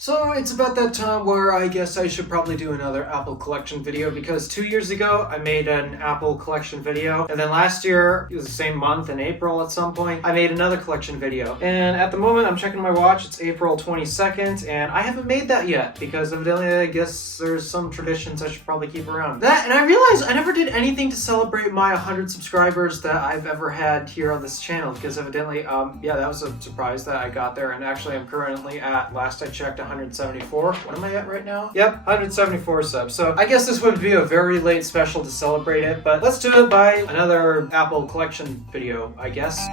So it's about that time where I guess I should probably do another Apple collection video, because 2 years ago I made an Apple collection video, and then last year, it was the same month in April at some point, I made another collection video. And at the moment I'm checking my watch, it's April 22nd, and I haven't made that yet because evidently I guess there's some traditions I should probably keep around. That, and I realized I never did anything to celebrate my 100 subscribers that I've ever had here on this channel, because evidently, yeah, that was a surprise that I got there, and actually I'm currently at, last I checked, 174. What am I at right now? Yep, 174 subs. So I guess this would be a very late special to celebrate it, but let's do it by another Apple collection video, I guess.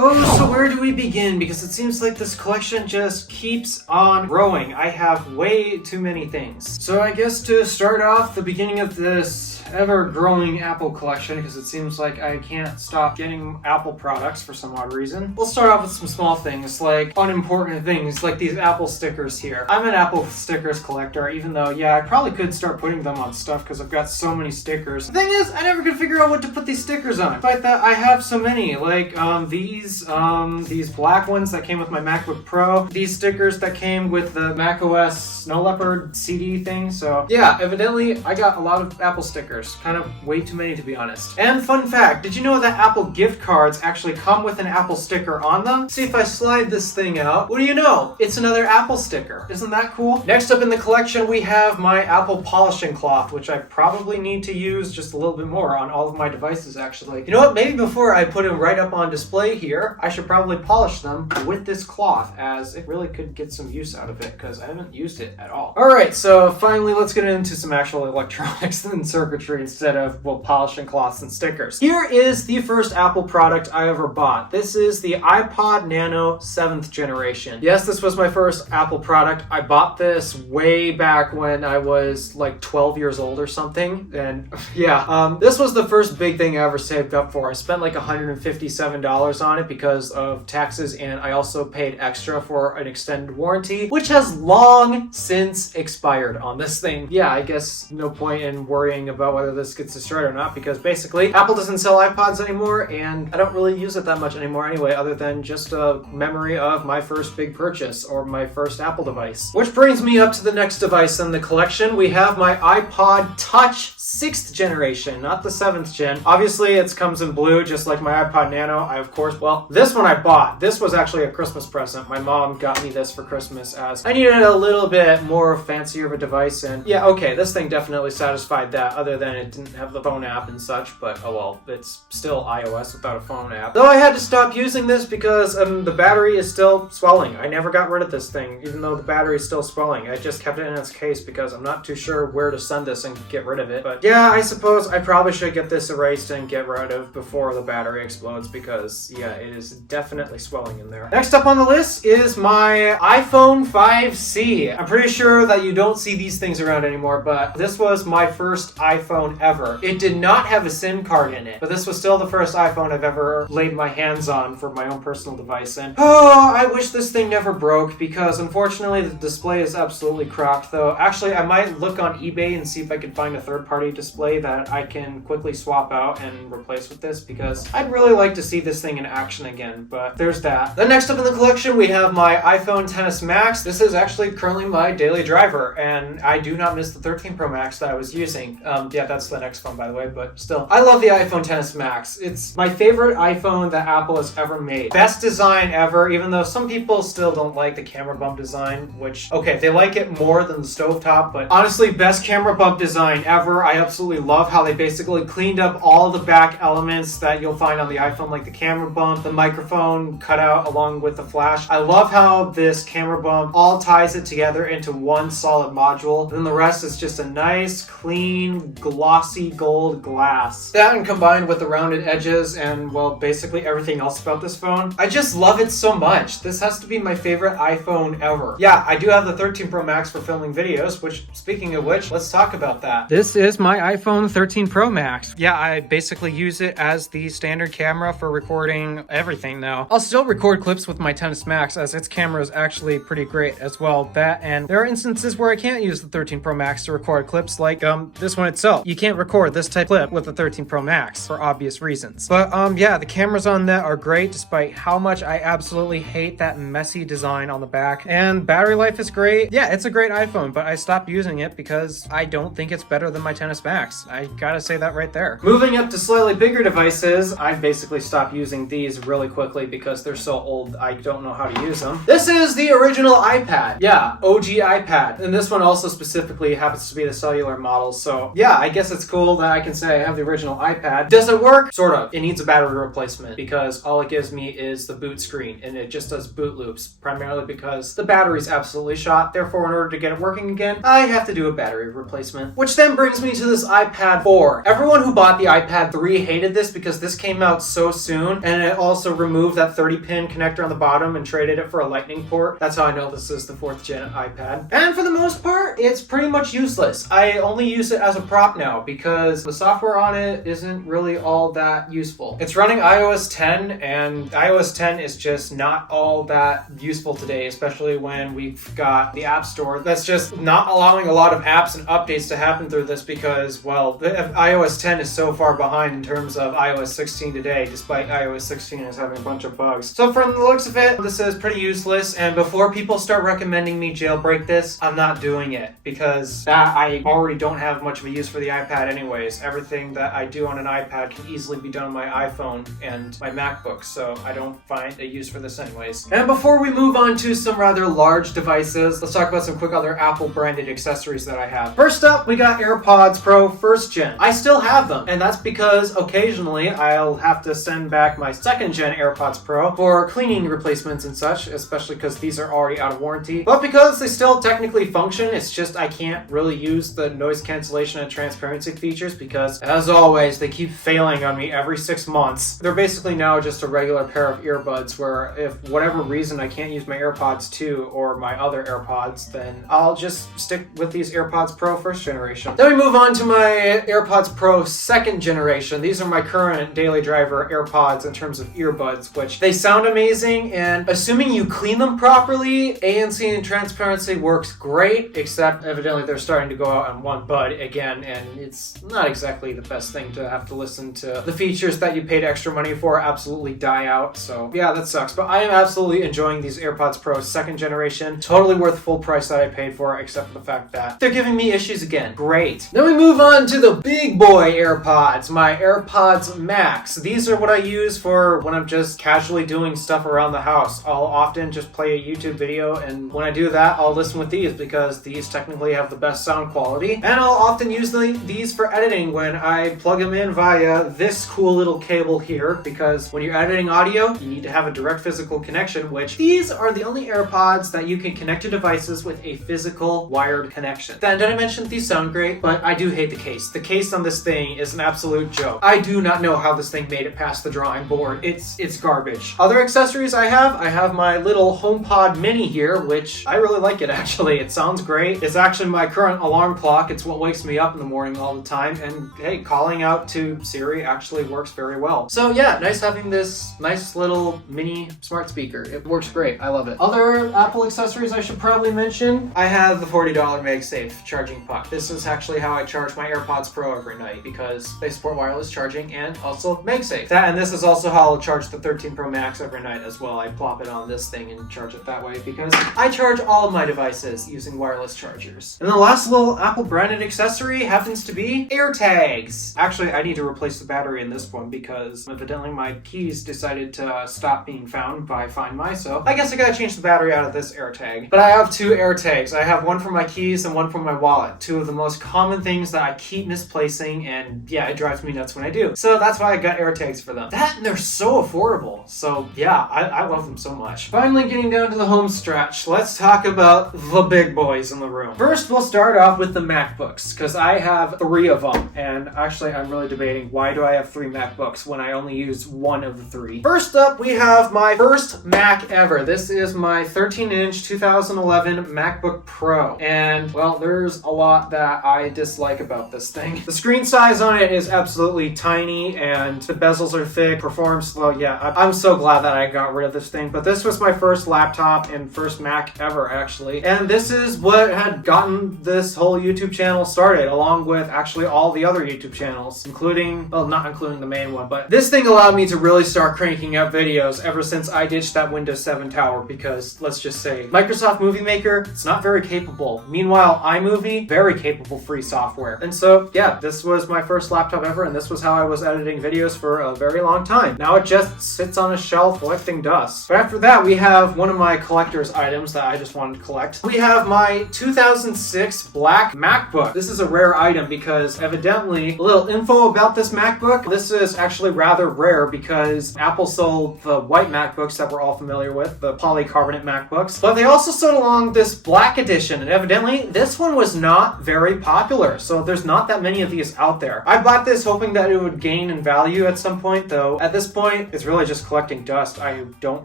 Oh, so where do we begin? Because it seems like this collection just keeps on growing. I have way too many things. So I guess to start off the beginning of this ever-growing Apple collection, because it seems like I can't stop getting Apple products for some odd reason. We'll start off with some small things, like unimportant things, like these Apple stickers here. I'm an Apple stickers collector, even though, yeah, I probably could start putting them on stuff because I've got so many stickers. The thing is, I never could figure out what to put these stickers on. Despite that, I have so many, like these black ones that came with my MacBook Pro, these stickers that came with the macOS Snow Leopard CD thing. So yeah, evidently I got a lot of Apple stickers. Kind of way too many, to be honest. And fun fact, did you know that Apple gift cards actually come with an Apple sticker on them? See, if I slide this thing out, what do you know? It's another Apple sticker. Isn't that cool? Next up in the collection, we have my Apple polishing cloth, which I probably need to use just a little bit more on all of my devices, actually. You know what? Maybe before I put them right up on display here, I should probably polish them with this cloth, as it really could get some use out of it, because I haven't used it at all. Alright, so finally let's get into some actual electronics and circuitry instead of, well, polishing cloths and stickers. Here is the first Apple product I ever bought. This is the iPod Nano 7th generation. Yes, this was my first Apple product. I bought this way back when I was like 12 years old or something, and yeah, this was the first big thing I ever saved up for. I spent like $157 on it because of taxes, and I also paid extra for an extended warranty, which has long since expired on this thing. Yeah, I guess no point in worrying about whether this gets destroyed or not, because basically Apple doesn't sell iPods anymore, and I don't really use it that much anymore anyway, other than just a memory of my first big purchase or my first Apple device. Which brings me up to the next device in the collection. We have my iPod Touch 6th generation, not the 7th gen. Obviously it comes in blue just like my iPod Nano. I of course, well, this one I bought. This was actually a Christmas present. My mom got me this for Christmas as I needed a little bit more fancier of a device, and yeah, okay, this thing definitely satisfied that, other than it didn't have the phone app and such, but oh well, it's still iOS without a phone app. Though I had to stop using this because the battery is still swelling. I never got rid of this thing, even though the battery is still swelling. I just kept it in its case because I'm not too sure where to send this and get rid of it. But yeah, I suppose I probably should get this erased and get rid of before the battery explodes, because yeah, it is definitely swelling in there. Next up on the list is my iPhone 5C. I'm pretty sure that you don't see these things around anymore, but this was my first iPhone ever. It did not have a SIM card in it, but this was still the first iPhone I've ever laid my hands on for my own personal device, and oh, I wish this thing never broke, because unfortunately the display is absolutely cracked. Though actually I might look on eBay and see if I can find a third-party display that I can quickly swap out and replace with this, because I'd really like to see this thing in action again. But there's that. Then next up in the collection we have my iPhone XS Max. This is actually currently my daily driver, and I do not miss the 13 Pro Max that I was using. Yeah, that's the next phone, by the way, but still. I love the iPhone XS Max. It's my favorite iPhone that Apple has ever made. Best design ever, even though some people still don't like the camera bump design, which, okay, they like it more than the stovetop, but honestly, best camera bump design ever. I absolutely love how they basically cleaned up all the back elements that you'll find on the iPhone, like the camera bump, the microphone cutout along with the flash. I love how this camera bump all ties it together into one solid module. Then the rest is just a nice, clean, glossy gold glass. That, and combined with the rounded edges and, well, basically everything else about this phone, I just love it so much. This has to be my favorite iPhone ever. Yeah, I do have the 13 Pro Max for filming videos, which, speaking of which, let's talk about that. This is my iPhone 13 Pro Max. Yeah, I basically use it as the standard camera for recording everything now. I'll still record clips with my XS Max, as its camera is actually pretty great as well. That, and there are instances where I can't use the 13 Pro Max to record clips, like this one itself. well, you can't record this type of clip with the 13 Pro Max for obvious reasons. But yeah, the cameras on that are great despite how much I absolutely hate that messy design on the back. And battery life is great. Yeah, it's a great iPhone, but I stopped using it because I don't think it's better than my XS Max. I gotta say that right there. Moving up to slightly bigger devices, I basically stopped using these really quickly because they're so old I don't know how to use them. This is the original iPad. Yeah, OG iPad. And this one also specifically happens to be the cellular model. So yeah, I guess it's cool that I can say I have the original iPad. Does it work? Sort of. It needs a battery replacement because all it gives me is the boot screen and it just does boot loops, primarily because the battery's absolutely shot. Therefore, in order to get it working again, I have to do a battery replacement. Which then brings me to this iPad 4. Everyone who bought the iPad 3 hated this because this came out so soon and it also removed that 30-pin connector on the bottom and traded it for a lightning port. That's how I know this is the 4th gen iPad. And for the most part, it's pretty much useless. I only use it as a prop now because the software on it isn't really all that useful. It's running iOS 10 and iOS 10 is just not all that useful today, especially when we've got the App Store that's just not allowing a lot of apps and updates to happen through this because, well, iOS 10 is so far behind in terms of iOS 16 today, despite iOS 16 is having a bunch of bugs. So from the looks of it, this is pretty useless, and before people start recommending me jailbreak this, I'm not doing it because I already don't have much of a use for the iPad anyways. Everything that I do on an iPad can easily be done on my iPhone and my MacBook, so I don't find a use for this anyways. And before we move on to some rather large devices, let's talk about some quick other Apple branded accessories that I have. First up, we got AirPods Pro 1st gen. I still have them, and that's because occasionally I'll have to send back my 2nd gen AirPods Pro for cleaning replacements and such, especially because these are already out of warranty. But because they still technically function, it's just I can't really use the noise cancellation and transparency features because, as always, they keep failing on me every 6 months. They're basically now just a regular pair of earbuds where if whatever reason I can't use my AirPods 2 or my other AirPods, then I'll just stick with these AirPods Pro 1st generation. Then we move on to my AirPods Pro 2nd generation. These are my current daily driver AirPods in terms of earbuds, which they sound amazing, and assuming you clean them properly, ANC and transparency works great, except evidently they're starting to go out on one bud again, and it's not exactly the best thing to have to listen to the features that you paid extra money for absolutely die out. So yeah, that sucks. But I am absolutely enjoying these AirPods Pro 2nd generation. Totally worth the full price that I paid for, except for the fact that they're giving me issues again. Great. Then we move on to the big boy AirPods, my AirPods Max. These are what I use for when I'm just casually doing stuff around the house. I'll often just play a YouTube video, and when I do that, I'll listen with these because these technically have the best sound quality. And I'll often use these for editing when I plug them in via this cool little cable here, because when you're editing audio, you need to have a direct physical connection, which these are the only AirPods that you can connect to devices with a physical wired connection. Then did I mention these sound great? But I do hate the case. The case on this thing is an absolute joke. I do not know how this thing made it past the drawing board. It's garbage. Other accessories I have my little HomePod Mini here, which I really like it actually. It sounds great. It's actually my current alarm clock. It's what wakes me up in the morning all the time, and hey, calling out to Siri actually works very well. So yeah, nice having this nice little mini smart speaker. It works great. I love it. Other Apple accessories I should probably mention. I have the $40 MagSafe charging puck. This is actually how I charge my AirPods Pro every night because they support wireless charging and also MagSafe. And this is also how I'll charge the 13 Pro Max every night as well. I plop it on this thing and charge it that way because I charge all of my devices using wireless chargers. And the last little Apple branded accessory happens to be AirTags. Actually, I need to replace the battery in this one because evidently my keys decided to stop being found by Find My, so I guess I gotta change the battery out of this AirTag. But I have 2 AirTags. I have one for my keys and one for my wallet. 2 of the most common things that I keep misplacing, and yeah, it drives me nuts when I do. So that's why I got AirTags for them. That and they're so affordable. So yeah, I love them so much. Finally getting down to the home stretch, let's talk about the big boys in the room. First, we'll start off with the MacBooks, because I have 3 of them, and actually I'm really debating why do I have 3 MacBooks when I only use one of the 3. First up, we have my first Mac ever. This is my 13-inch 2011 MacBook Pro, and well, there's a lot that I dislike about this thing. The screen size on it is absolutely tiny, and the bezels are thick, performs slow. Yeah, I'm so glad that I got rid of this thing, but this was my first laptop and first Mac ever, actually, and this is what had gotten this whole YouTube channel started, along with actually all the other YouTube channels, including, well, not including the main one, but this thing allowed me to really start cranking out videos ever since I ditched that Windows 7 tower because, let's just say, Microsoft Movie Maker, it's not very capable. Meanwhile, iMovie, very capable free software. And so, yeah, this was my first laptop ever, and this was how I was editing videos for a very long time. Now it just sits on a shelf collecting dust. But after that, we have one of my collector's items that I just wanted to collect. We have my 2006 black MacBook. This is a rare item because evidently, a little info about this MacBook. This is actually rather rare because Apple sold the white MacBooks that we're all familiar with, the polycarbonate MacBooks, but they also sold along this black edition, and evidently this one was not very popular, so there's not that many of these out there. I bought this hoping that it would gain in value at some point, though at this point it's really just collecting dust. I don't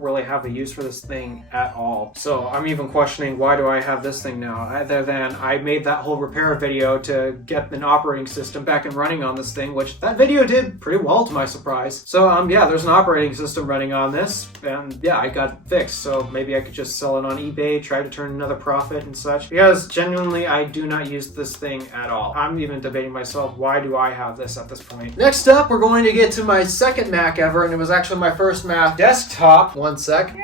really have a use for this thing at all. So I'm even questioning, why do I have this thing now? Other than I made that whole repair video to get an operating system back and running on this thing, which that video did pretty well to my surprise. So yeah, there's an operating system running on this, and yeah, I got it fixed. So maybe I could just sell it on eBay, try to turn another profit and such, because genuinely I do not use this thing at all. I'm even debating myself, why do I have this at this point? Next up, we're going to get to my second Mac ever, and it was actually my first Mac desktop. One sec.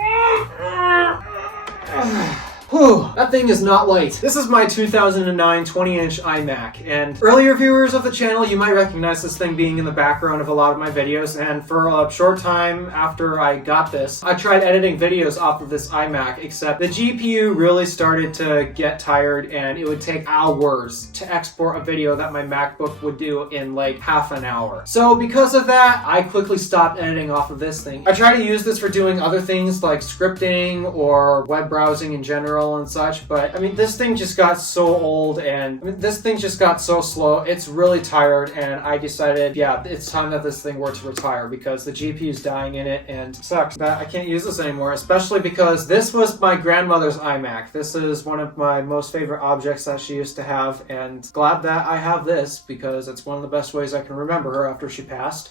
Whew, that thing is not light. This is my 2009 20-inch iMac, and earlier viewers of the channel, you might recognize this thing being in the background of a lot of my videos, and for a short time after I got this, I tried editing videos off of this iMac, except the GPU really started to get tired, and it would take hours to export a video that my MacBook would do in like half an hour. So because of that, I quickly stopped editing off of this thing. I try to use this for doing other things like scripting or web browsing in general and such, but I mean, this thing just got so old, and I mean, this thing just got so slow. It's really tired, and I decided, yeah, it's time that this thing were to retire because the GPU's dying in it, and it sucks that I can't use this anymore, especially because this was my grandmother's iMac. This is one of my most favorite objects that she used to have, and glad that I have this because it's one of the best ways I can remember her after she passed.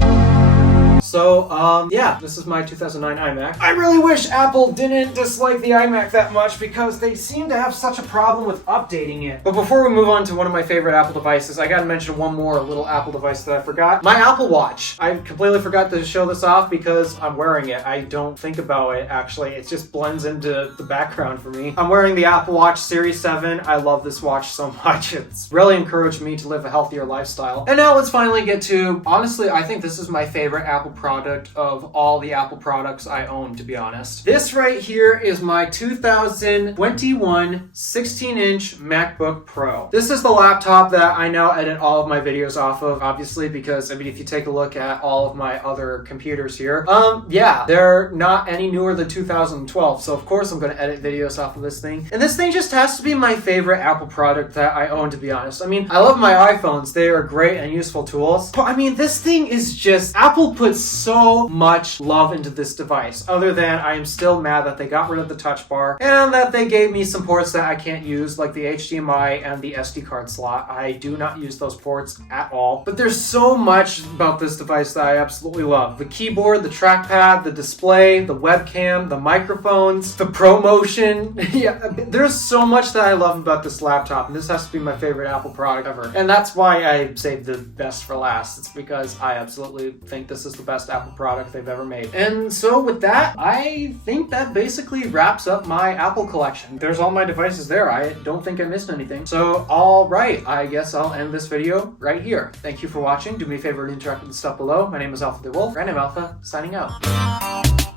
So, yeah, this is my 2009 iMac. I really wish Apple didn't dislike the iMac that much because they seem to have such a problem with updating it. But before we move on to one of my favorite Apple devices, I gotta mention one more little Apple device that I forgot. My Apple Watch. I completely forgot to show this off because I'm wearing it. I don't think about it, actually. It just blends into the background for me. I'm wearing the Apple Watch Series 7. I love this watch so much. It's really encouraged me to live a healthier lifestyle. And now let's finally get to, honestly, I think this is my favorite Apple product of all the Apple products I own, to be honest. This right here is my 2021 16-inch MacBook Pro. This is the laptop that I now edit all of my videos off of, obviously, because, I mean, if you take a look at all of my other computers here, yeah, they're not any newer than 2012, so of course I'm going to edit videos off of this thing. And this thing just has to be my favorite Apple product that I own, to be honest. I mean, I love my iPhones. They are great and useful tools, but I mean, this thing is just, Apple puts so much love into this device, other than I am still mad that they got rid of the touch bar and that they gave me some ports that I can't use, like the HDMI and the SD card slot. I do not use those ports at all, but there's so much about this device that I absolutely love. The keyboard, the trackpad, the display, the webcam, the microphones, the ProMotion. Yeah, there's so much that I love about this laptop, and this has to be my favorite Apple product ever. And that's why I saved the best for last. It's because I absolutely think this is the best Apple product they've ever made. And so with that, I think that basically wraps up my Apple collection. There's all my devices there. I don't think I missed anything. So, all right, I guess I'll end this video right here. Thank you for watching. Do me a favor and interact with the stuff below. My name is DeWolf, and I'm Alpha, signing out.